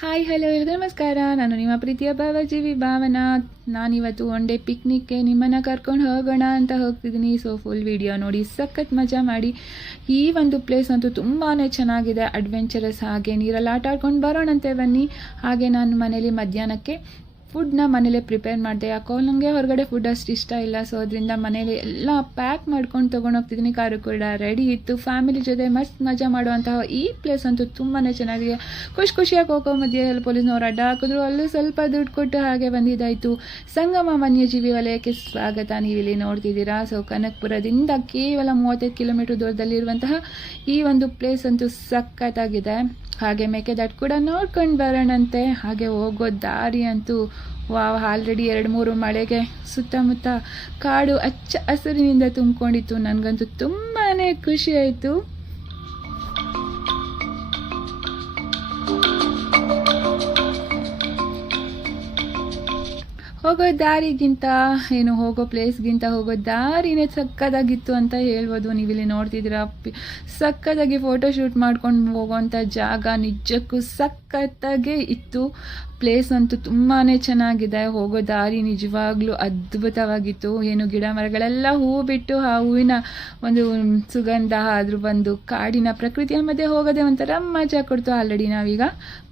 Hi, hello ಎಲ್ರಿಗೂ ನಮಸ್ಕಾರ. ನಾನು ನಿಮ್ಮ ಪ್ರೀತಿಯ ಭಾವಜೀವಿ ಭಾವನಾ ನಾನಿವತ್ತು ಒನ್ ಡೇ ಪಿಕ್ನಿಕ್ಗೆ ನಿಮ್ಮನ್ನು ಕರ್ಕೊಂಡು ಹೋಗೋಣ ಅಂತ ಹೋಗ್ತಿದ್ದೀನಿ. ಸೊ ಫುಲ್ ವಿಡಿಯೋ ನೋಡಿ, ಸಖತ್ ಮಜಾ ಮಾಡಿ. ಈ ಒಂದು ಪ್ಲೇಸ್ ಅಂತೂ ತುಂಬಾ ಚೆನ್ನಾಗಿದೆ. ಅಡ್ವೆಂಚರಸ್ ಹಾಗೆ ನೀರಲ್ಲಿ ಆಟ ಆಡ್ಕೊಂಡು ಬರೋಣಂತೆ ಬನ್ನಿ. ಹಾಗೆ ನಾನು ಮನೇಲಿ ಮಧ್ಯಾಹ್ನಕ್ಕೆ ಫುಡ್ನ ಮನೇಲೆ ಪ್ರಿಪೇರ್ ಮಾಡಿದೆ. ಯಾಕೋ ನನಗೆ ಹೊರಗಡೆ ಫುಡ್ ಅಷ್ಟು ಇಷ್ಟ ಇಲ್ಲ. ಸೊ ಅದರಿಂದ ಮನೇಲಿ ಎಲ್ಲ ಪ್ಯಾಕ್ ಮಾಡ್ಕೊಂಡು ತೊಗೊಂಡು ಹೋಗ್ತಿದ್ದೀನಿ ಕಾರು ಕೂಡ ರೆಡಿ ಇತ್ತು. ಫ್ಯಾಮಿಲಿ ಜೊತೆ ಮಸ್ತ್ ಮಜಾ ಮಾಡುವಂತಹ ಈ ಪ್ಲೇಸ್ ಅಂತೂ ತುಂಬಾ ಚೆನ್ನಾಗಿದೆ. ಖುಷಿ ಖುಷಿಯಾಗಿ ಹೋಗೋ ಮಧ್ಯೆ ಪೊಲೀಸ್ನವ್ರು ಅಡ್ಡ ಹಾಕಿದ್ರು. ಅಲ್ಲೂ ಸ್ವಲ್ಪ ದುಡ್ಡು ಕೊಟ್ಟು ಹಾಗೆ ಬಂದಿದ್ದಾಯಿತು. ಸಂಗಮ ವನ್ಯಜೀವಿ ವಲಯಕ್ಕೆ ಸ್ವಾಗತ. ನೀವು ಇಲ್ಲಿ ನೋಡ್ತಿದ್ದೀರಾ? ಸೊ ಕನಕಪುರದಿಂದ ಕೇವಲ ಮೂವತ್ತೈದು ಕಿಲೋಮೀಟರ್ ದೂರದಲ್ಲಿರುವಂತಹ ಈ ಒಂದು ಪ್ಲೇಸ್ ಅಂತೂ ಸಖತ್ತಾಗಿದೆ. ಹಾಗೆ ಮೇಕೆದಾಟು ಕೂಡ ನೋಡ್ಕೊಂಡು ಬರೋಣಂತೆ. ಹಾಗೆ ಹೋಗೋ ದಾರಿ ಅಂತೂ ವಾವ್ ಆಲ್ರೆಡಿ ಎರಡು ಮೂರು ಮಳೆಗೆ ಸುತ್ತಮುತ್ತ ಕಾಡು ಹಚ್ಚ ಹಸಿರಿನಿಂದ ತುಂಬಿಕೊಂಡಿತ್ತು. ನನಗಂತೂ ತುಂಬಾ ಖುಷಿ ಹೋಗೋ ದಾರಿಗಿಂತ, ಏನು ಹೋಗೋ ಪ್ಲೇಸ್ಗಿಂತ ಹೋಗೋ ದಾರಿನೇ ಸಕ್ಕದಾಗಿತ್ತು ಅಂತ ಹೇಳ್ಬೋದು. ನೀವಿಲ್ಲಿ ನೋಡ್ತಿದ್ದೀರಾ, ಪಿ- ಸಕ್ಕದಾಗಿ ಫೋಟೋ ಶೂಟ್ ಮಾಡ್ಕೊಂಡು ಹೋಗೋವಂಥ ಜಾಗ ನಿಜಕ್ಕೂ ಸಕ್ಕತ್ತಾಗೆ ಇತ್ತು. ಪ್ಲೇಸ್ ಅಂತೂ ತುಂಬಾ ಚೆನ್ನಾಗಿದೆ. ಹೋಗೋ ದಾರಿ ನಿಜವಾಗ್ಲೂ ಅದ್ಭುತವಾಗಿತ್ತು. ಏನು ಗಿಡ ಮರಗಳೆಲ್ಲ ಹೂ ಬಿಟ್ಟು ಆ ಹೂವಿನ ಒಂದು ಸುಗಂಧ ಆದರೂ ಒಂದು ಕಾಡಿನ ಪ್ರಕೃತಿಯ ಮಧ್ಯೆ ಹೋಗೋದೆ ಒಂಥರ ಮಜಾ ಕೊಡ್ತು. ಆಲ್ರೆಡಿ ನಾವೀಗ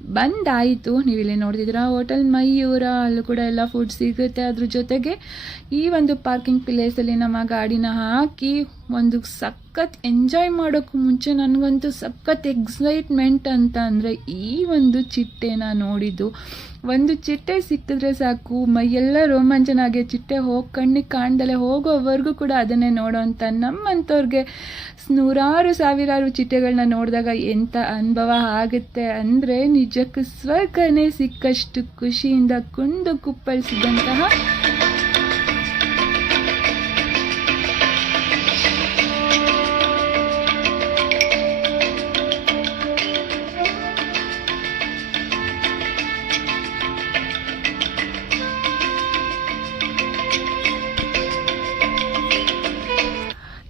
ಬಂದಾಯಿತು. ನೀವಿಲ್ಲಿ ನೋಡ್ತಿದ್ದೀರಾ, ಹೋಟೆಲ್ ಮಯೂರ, ಅಲ್ಲೂ ಕೂಡ ಎಲ್ಲ ಫುಡ್ ಸಿಗುತ್ತೆ ಅದ್ರ ಜೊತೆಗೆ ಈ ಒಂದು ಪಾರ್ಕಿಂಗ್ ಪ್ಲೇಸಲ್ಲಿ ನಮ್ಮ ಗಾಡಿನ ಹಾಕಿ ಒಂದು ಸಖತ್ ಎಂಜಾಯ್ ಮಾಡೋಕ್ಕೂ ಮುಂಚೆ ನನಗಂತೂ ಸಖತ್ ಎಕ್ಸೈಟ್ಮೆಂಟ್ ಅಂತ ಅಂದರೆ ಈ ಒಂದು ಚಿಟ್ಟೆನ ನೋಡಿದ್ದು. ಒಂದು ಚಿಟ್ಟೆ ಸಿಕ್ಕಿದ್ರೆ ಸಾಕು ಮೈಯೆಲ್ಲ ರೋಮಾಂಚನ ಆಗಿ ಚಿಟ್ಟೆ ಹೋಗಿ ಕಣ್ಣಿಗೆ ಕಾಣ್ದಲೆ ಹೋಗೋವರೆಗೂ ಕೂಡ ಅದನ್ನೇ ನೋಡೋಂಥ ನಮ್ಮಂಥವ್ರಿಗೆ ನೂರಾರು ಸಾವಿರಾರು ಚಿಟ್ಟೆಗಳನ್ನ ನೋಡಿದಾಗ ಎಂಥ ಅನುಭವ ಆಗುತ್ತೆ ಅಂದರೆ ನಿಜಕ್ಕೂ ಸ್ವರ್ಗನೇ ಸಿಕ್ಕಷ್ಟು ಖುಷಿಯಿಂದ ಕುಂದು ಕುಪ್ಪಳಿಸಿದಂತಹ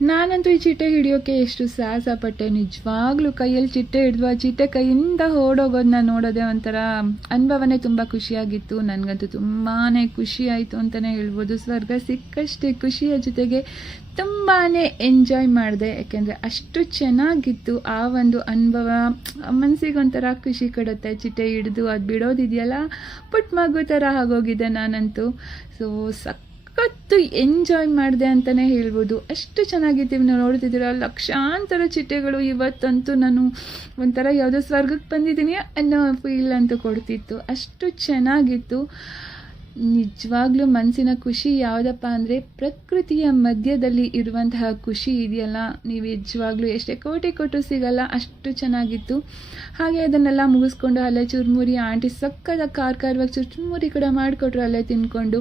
ನಾನಂತೂ ಈ ಚಿಟ್ಟೆ ಹಿಡಿಯೋಕೆ ಎಷ್ಟು ಸಾಹಸ ಪಟ್ಟೆ ನಿಜವಾಗ್ಲೂ ಕೈಯಲ್ಲಿ ಚಿಟ್ಟೆ ಹಿಡಿದು ಆ ಚಿಟ್ಟೆ ಕೈಯಿಂದ ಓಡೋಗೋದನ್ನ ನೋಡೋದೆ ಒಂಥರ ಅನುಭವನೇ ತುಂಬ ಖುಷಿಯಾಗಿತ್ತು. ನನಗಂತೂ ತುಂಬಾ ಖುಷಿ ಆಯಿತು ಅಂತಲೇ ಹೇಳ್ಬೋದು. ಸ್ವರ್ಗ ಸಿಕ್ಕಷ್ಟೇ ಖುಷಿಯ ಜೊತೆಗೆ ತುಂಬಾ ಎಂಜಾಯ್ ಮಾಡಿದೆ. ಯಾಕೆಂದರೆ ಅಷ್ಟು ಚೆನ್ನಾಗಿತ್ತು. ಆ ಒಂದು ಅನುಭವ ಮನಸ್ಸಿಗೆ ಒಂಥರ ಖುಷಿ ಕೊಡುತ್ತೆ. ಚಿಟ್ಟೆ ಹಿಡಿದು ಅದು ಬಿಡೋದಿದೆಯಲ್ಲ ಪುಟ್ಟ ಮಗು ಥರ ಆಗೋಗಿದೆ ನಾನಂತೂ. ಸೊ ಸಕ್ ಸಖತ್ತು ಎಂಜಾಯ್ ಮಾಡಿದೆ ಅಂತಲೇ ಹೇಳ್ಬೋದು. ಅಷ್ಟು ಚೆನ್ನಾಗಿದ್ದೀವಿ. ನಾವು ನೋಡ್ತಿದ್ದೀರ, ಲಕ್ಷಾಂತರ ಚಿಟ್ಟೆಗಳು ಇವತ್ತಂತೂ ನಾನು ಒಂಥರ ಯಾವುದೋ ಸ್ವರ್ಗಕ್ಕೆ ಬಂದಿದ್ದೀನಿ ಅನ್ನೋ ಫೀಲ್ ಅಂತೂ ಕೊಡ್ತಿತ್ತು. ಅಷ್ಟು ಚೆನ್ನಾಗಿತ್ತು. ನಿಜವಾಗ್ಲೂ ಮನಸ್ಸಿನ ಖುಷಿ ಯಾವುದಪ್ಪ ಅಂದರೆ ಪ್ರಕೃತಿಯ ಮಧ್ಯದಲ್ಲಿ ಇರುವಂತಹ ಖುಷಿ ಇದೆಯಲ್ಲ. ನೀವು ನಿಜವಾಗ್ಲೂ ಎಷ್ಟೇ ಕೋಟಿ ಕೊಟ್ಟು ಸಿಗಲ್ಲ, ಅಷ್ಟು ಚೆನ್ನಾಗಿತ್ತು. ಹಾಗೆ ಅದನ್ನೆಲ್ಲ ಮುಗಿಸ್ಕೊಂಡು ಅಲ್ಲೇ ಚುರುಮುರಿ ಆಂಟಿ ಸಕ್ಕದ ಕಾರ್ ಕಾರ್ವಾಗಿ ಚುರುಮುರಿ ಕೂಡ ಮಾಡಿಕೊಟ್ರು ಅಲ್ಲೇ ತಿನ್ಕೊಂಡು.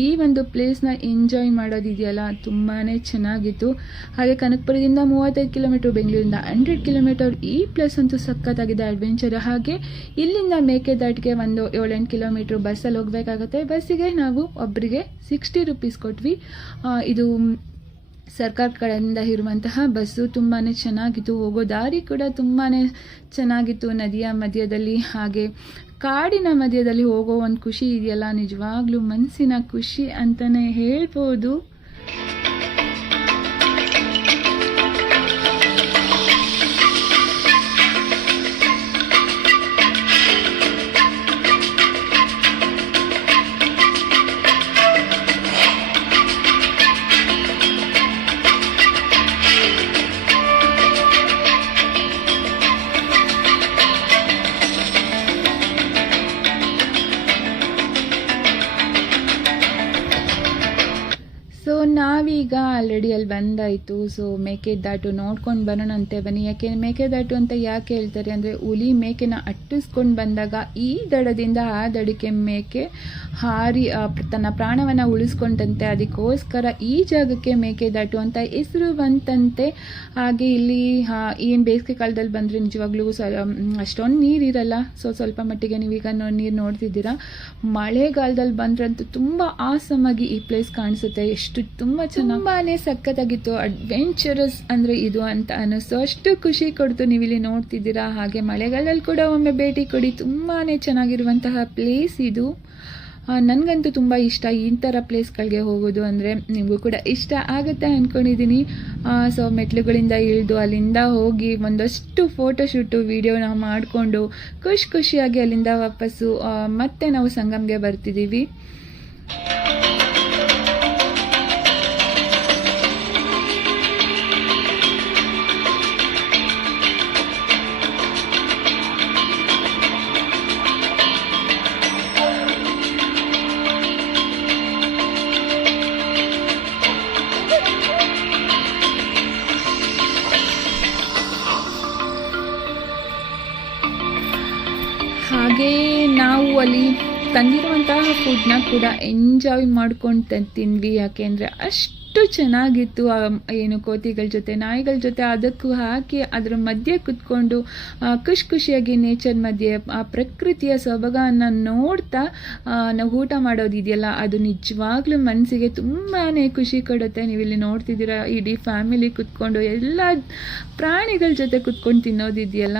ಈ ಒಂದು ಪ್ಲೇಸ್ನ ಎಂಜಾಯ್ ಮಾಡೋದಿದೆಯಲ್ಲ ತುಂಬಾ ಚೆನ್ನಾಗಿತ್ತು. ಹಾಗೆ ಕನಕಪುರದಿಂದ ಮೂವತ್ತೈದು ಕಿಲೋಮೀಟ್ರ್ ಬೆಂಗಳೂರಿಂದ ಹಂಡ್ರೆಡ್ ಕಿಲೋಮೀಟರ್ ಈ ಪ್ಲೇಸ್ ಅಂತೂ ಸಕ್ಕತ್ತಾಗಿದೆ ಅಡ್ವೆಂಚರ್ ಹಾಗೆ ಇಲ್ಲಿಂದ ಮೇಕೆದಾಟಿಗೆ ಒಂದು ಏಳೆಂಟು ಕಿಲೋಮೀಟ್ರ್ ಬಸ್ಸಲ್ಲಿ ಹೋಗಬೇಕಾಗತ್ತೆ. ಬಸ್ಸಿಗೆ ನಾವು ಒಬ್ಬರಿಗೆ ಸಿಕ್ಸ್ಟಿ ರುಪೀಸ್ ಕೊಟ್ವಿ. ಇದು ಸರ್ಕಾರ ಕಡೆಯಿಂದ ಇರುವಂತಹ ಬಸ್ಸು ತುಂಬಾ ಚೆನ್ನಾಗಿತ್ತು. ಹೋಗೋ ದಾರಿ ಕೂಡ ತುಂಬಾ ಚೆನ್ನಾಗಿತ್ತು. ನದಿಯ ಮಧ್ಯದಲ್ಲಿ ಹಾಗೆ ಕಾಡಿನ ಮಧ್ಯದಲ್ಲಿ ಹೋಗೋ ಒಂದು ಖುಷಿ ಇದೆಯಲ್ಲ? ನಿಜವಾಗ್ಲೂ ಮನಸ್ಸಿನ ಖುಷಿ ಅಂತಲೇ ಹೇಳ್ಬೋದು. ಸೊ ನಾವೀಗ ಆಲ್ರೆಡಿ ಅಲ್ಲಿ ಬಂದಾಯಿತು. ಸೊ ಮೇಕೆದಾಟು ನೋಡ್ಕೊಂಡು ಬರೋಣಂತೆ ಬನ್ನಿ. ಯಾಕೆ ಮೇಕೆದಾಟು ಅಂತ ಯಾಕೆ ಹೇಳ್ತಾರೆ ಅಂದರೆ ಹುಲಿ ಮೇಕೆನ ಅಟ್ಟಿಸ್ಕೊಂಡು ಬಂದಾಗ ಈ ದಡದಿಂದ ಆ ದಡಕ್ಕೆ ಮೇಕೆ ಹಾರಿ ತನ್ನ ಪ್ರಾಣವನ್ನು ಉಳಿಸ್ಕೊಂಡಂತೆ. ಅದಕ್ಕೋಸ್ಕರ ಈ ಜಾಗಕ್ಕೆ ಮೇಕೆದಾಟು ಅಂತ ಹೆಸರು ಬಂತಂತೆ. ಹಾಗೆ ಇಲ್ಲಿ ಏನು ಬೇಸಿಗೆ ಕಾಲದಲ್ಲಿ ಬಂದರೆ ನಿಜವಾಗ್ಲೂ ಅಷ್ಟೊಂದು ನೀರಿರಲ್ಲ ಸೊ ಸ್ವಲ್ಪ ಮಟ್ಟಿಗೆ ನೀವೀಗ ನೀರು ನೋಡ್ತಿದ್ದೀರಾ. ಮಳೆಗಾಲದಲ್ಲಿ ಬಂದ್ರಂತೂ ತುಂಬ ಆಸಮಾಗಿ ಈ ಪ್ಲೇಸ್ ಕಾಣಿಸುತ್ತೆ. ಎಷ್ಟು ತುಂಬ ತುಂಬಾನೇ ಸಖತ್ತಾಗಿತ್ತು. ಅಡ್ವೆಂಚರಸ್ ಅಂದರೆ ಇದು ಅಂತ ಅನ್ನಿಸ್ತು. ಅಷ್ಟು ಖುಷಿ ಕೊಡ್ತು ನೀವು ಇಲ್ಲಿ ನೋಡ್ತಿದ್ದೀರಾ. ಹಾಗೆ ಮಳೆಗಾಲದಲ್ಲಿ ಕೂಡ ಒಮ್ಮೆ ಭೇಟಿ ಕೊಡಿ. ತುಂಬಾ ಚೆನ್ನಾಗಿರುವಂತಹ ಪ್ಲೇಸ್ ಇದು. ನನಗಂತು ತುಂಬ ಇಷ್ಟ ಈ ಥರ ಪ್ಲೇಸ್ಗಳಿಗೆ ಹೋಗೋದು ಅಂದರೆ ನಿಮಗೂ ಕೂಡ ಇಷ್ಟ ಆಗುತ್ತೆ ಅಂದ್ಕೊಂಡಿದ್ದೀನಿ ಸೊ ಮೆಟ್ಲುಗಳಿಂದ ಇಳಿದು ಅಲ್ಲಿಂದ ಹೋಗಿ ಒಂದಷ್ಟು ಫೋಟೋಶೂಟು ವೀಡಿಯೋನ ಮಾಡಿಕೊಂಡು ಖುಷಿ ಖುಷಿಯಾಗಿ ಅಲ್ಲಿಂದ ವಾಪಸ್ಸು ಮತ್ತೆ ನಾವು ಸಂಗಮ್ಗೆ ಬರ್ತಿದ್ದೀವಿ. ಹಾಗೇ ನಾವು ಅಲ್ಲಿ ತಂದಿರುವಂತಹ ಫುಡ್ನ ಕೂಡ ಎಂಜಾಯ್ ಮಾಡ್ಕೊಂಡು ತಿಂದ್ವಿ. ಯಾಕೆಂದರೆ ಅಷ್ಟು ಚೆನ್ನಾಗಿತ್ತು ಏನು ಕೋತಿಗಳ ಜೊತೆ, ನಾಯಿಗಳ ಜೊತೆ ಅದಕ್ಕೂ ಹಾಕಿ ಅದರ ಮಧ್ಯೆ ಕುತ್ಕೊಂಡು ಖುಷ್ ಖುಷಿ ಖುಷಿಯಾಗಿ ನೇಚರ್ ಮಧ್ಯೆ ಆ ಪ್ರಕೃತಿಯ ಸೊಬಗನ್ನು ನೋಡ್ತಾ ನಾವು ಊಟ ಮಾಡೋದಿದೆಯಲ್ಲ ಅದು ನಿಜವಾಗ್ಲೂ ಮನಸ್ಸಿಗೆ ತುಂಬಾ ಖುಷಿ ಕೊಡುತ್ತೆ. ನೀವು ಇಲ್ಲಿ ನೋಡ್ತಿದ್ದೀರಾ, ಇಡೀ ಫ್ಯಾಮಿಲಿ ಕುತ್ಕೊಂಡು, ಎಲ್ಲ ಪ್ರಾಣಿಗಳ ಜೊತೆ ಕುತ್ಕೊಂಡು ತಿನ್ನೋದಿದೆಯಲ್ಲ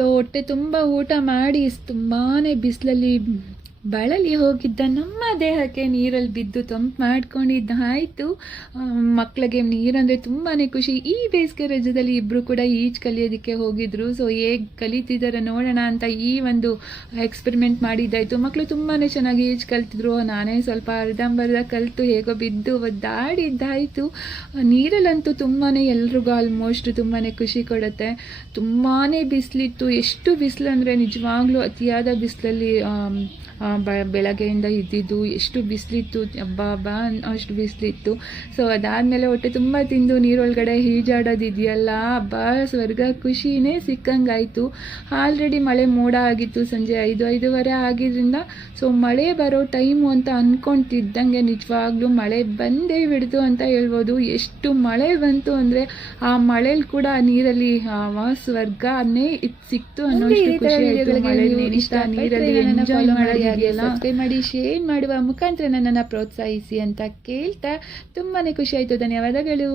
ಸೊ ಹೊಟ್ಟೆ ತುಂಬ ಊಟ ಮಾಡಿ ತುಂಬಾ ಬಿಸಿಲಲ್ಲಿ ಬಳಲಿ ಹೋಗಿದ್ದ ನಮ್ಮ ದೇಹಕ್ಕೆ ನೀರಲ್ಲಿ ಬಿದ್ದು ತಂಪು ಮಾಡ್ಕೊಂಡಿದ್ದಾಯಿತು. ಮಕ್ಕಳಿಗೆ ನೀರಂದರೆ ತುಂಬಾ ಖುಷಿ. ಈ ಬೇಸಿಗೆ ರಜದಲ್ಲಿ ಇಬ್ಬರು ಕೂಡ ಈಜು ಕಲಿಯೋದಕ್ಕೆ ಹೋಗಿದ್ರು. ಸೊ ಹೇಗೆ ಕಲಿತಿದ್ದಾರೆ ನೋಡೋಣ ಅಂತ ಈ ಒಂದು ಎಕ್ಸ್ಪೆರಿಮೆಂಟ್ ಮಾಡಿದ್ದಾಯಿತು. ಮಕ್ಕಳು ತುಂಬಾ ಚೆನ್ನಾಗಿ ಈಜು ಕಲ್ತಿದ್ರು. ನಾನೇ ಸ್ವಲ್ಪ ಅರ್ಧಂಬರ್ಧ ಕಲಿತು, ಹೇಗೋ ಬಿದ್ದು ಒದ್ದಾಡಿದ್ದಾಯಿತು. ನೀರಲ್ಲಂತೂ ತುಂಬಾ ಎಲ್ರಿಗೂ ಆಲ್ಮೋಸ್ಟ್ ತುಂಬಾ ಖುಷಿ ಕೊಡುತ್ತೆ. ತುಂಬಾ ಬಿಸಿಲಿತ್ತು. ಎಷ್ಟು ಬಿಸಿಲು ಅಂದರೆ ನಿಜವಾಗ್ಲೂ ಅತಿಯಾದ ಬಿಸಿಲಲ್ಲಿ ಬ ಬೆಳಗ್ಗೆಯಿಂದ ಇದ್ದಿದ್ದು ಎಷ್ಟು ಬಿಸಿಲಿತ್ತು ಅಬ್ಬಾ ಹಬ್ಬ ಅಷ್ಟು ಬಿಸಿಲಿತ್ತು. ಸೊ ಅದಾದಮೇಲೆ ಹೊಟ್ಟೆ ತುಂಬ ತಿಂದು ನೀರೊಳಗಡೆ ಈಜಾಡೋದಿದೆಯಲ್ಲ ಹಬ್ಬ ಸ್ವರ್ಗ ಖುಷಿನೇ ಸಿಕ್ಕಂಗಾಯಿತು. ಆಲ್ರೆಡಿ ಮಳೆ ಮೋಡ ಆಗಿತ್ತು ಸಂಜೆ ಐದು ಐದೂವರೆ ಆಗಿದ್ರಿಂದ ಸೊ ಮಳೆ ಬರೋ ಟೈಮು ಅಂತ ಅಂದ್ಕೊಂತಿದ್ದಂಗೆ ನಿಜವಾಗ್ಲೂ ಮಳೆ ಬಂದೇ ಬಿಡ್ತು ಅಂತ ಹೇಳ್ಬೋದು. ಎಷ್ಟು ಮಳೆ ಬಂತು ಅಂದರೆ ಆ ಮಳೇಲಿ ಕೂಡ ನೀರಲ್ಲಿ ಸ್ವರ್ಗನೇ ಇದ್ ಸಿಕ್ತು ಅನ್ನೋ ಖುಷಿ ಆಯ್ತು. ಮಳೆಯಲ್ಲಿ ಇಷ್ಟ ನೀರಲ್ಲಿ ಎಂಜಾಯ್ ಮಾಡೋದಿದೆಯಲ್ಲ ಮಾಡಿ ಶೇರ್ ಮಾಡುವ ಮುಖಾಂತರ ನನ್ನನ್ನು ಪ್ರೋತ್ಸಾಹಿಸಿ ಅಂತ ಕೇಳ್ತಾ ತುಂಬಾನೇ ಖುಷಿ ಆಯ್ತು. ಧನ್ಯವಾದಗಳು.